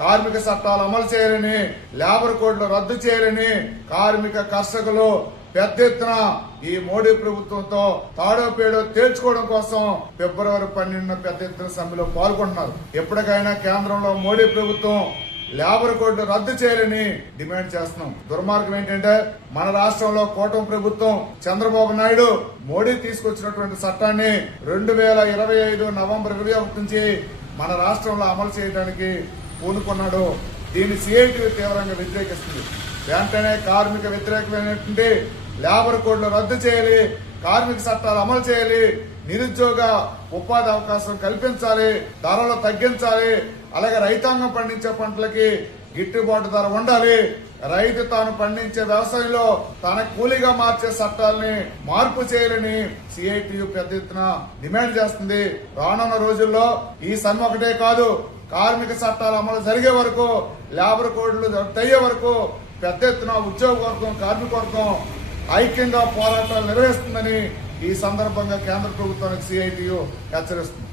కార్మిక చట్టాలు అమలు చేయాలని, లేబర్ కోడ్లు రద్దు చేయాలని కార్మిక కర్షకులు పెద్ద ఎత్తున ఈ మోడీ ప్రభుత్వంతో తాడో పేడో తేల్చుకోవడం కోసం ఫిబ్రవరి 12న పెద్ద ఎత్తున సమ్మెలో పాల్గొంటున్నారు. ఎప్పటికైనా కేంద్రంలో మోడీ ప్రభుత్వం లేబర్ కోడ్లు రద్దు చేయాలని డిమాండ్ చేస్తున్నాం. దుర్మార్గం ఏంటంటే మన రాష్ట్రంలో కూటమి ప్రభుత్వం చంద్రబాబు నాయుడు మోడీ తీసుకొచ్చినటువంటి చట్టాన్ని 2025 నవంబర్ 21 నుంచి మన రాష్ట్రంలో అమలు చేయడానికి పూనుకున్నాడు. దీన్ని సిఐటి తీవ్రంగా వ్యతిరేకిస్తుంది. వెంటనే కార్మిక వ్యతిరేకమైనటువంటి లేబర్ కోడ్లు రద్దు చేయాలి, కార్మిక చట్టాలు అమలు చేయాలి, నిరుద్యోగ ఉపాధి అవకాశం కల్పించాలి, ధరలు తగ్గించాలి, అలాగే రైతాంగం పండించే పంటలకి గిట్టుబాటు ధర ఉండాలి, రైతు తాను పండించే వ్యవసాయంలో తన కూలీగా మార్చే చట్టాలని మార్పు చేయాలని సిఐటియు పెద్ద ఎత్తున డిమాండ్ చేస్తుంది. రానున్న రోజుల్లో ఈ సమ్మె ఒకటే కాదు, కార్మిక చట్టాలు అమలు జరిగే వరకు, లేబర్ కోడ్లు అయ్యే వరకు పెద్ద ఎత్తున ఉద్యోగ వర్గం, కార్మిక వర్గం ఐక్యంగా పోరాటాలు నిర్వహిస్తుందని ఈ సందర్భంగా కేంద్ర ప్రభుత్వానికి సిఐటియు హెచ్చరిస్తుంది.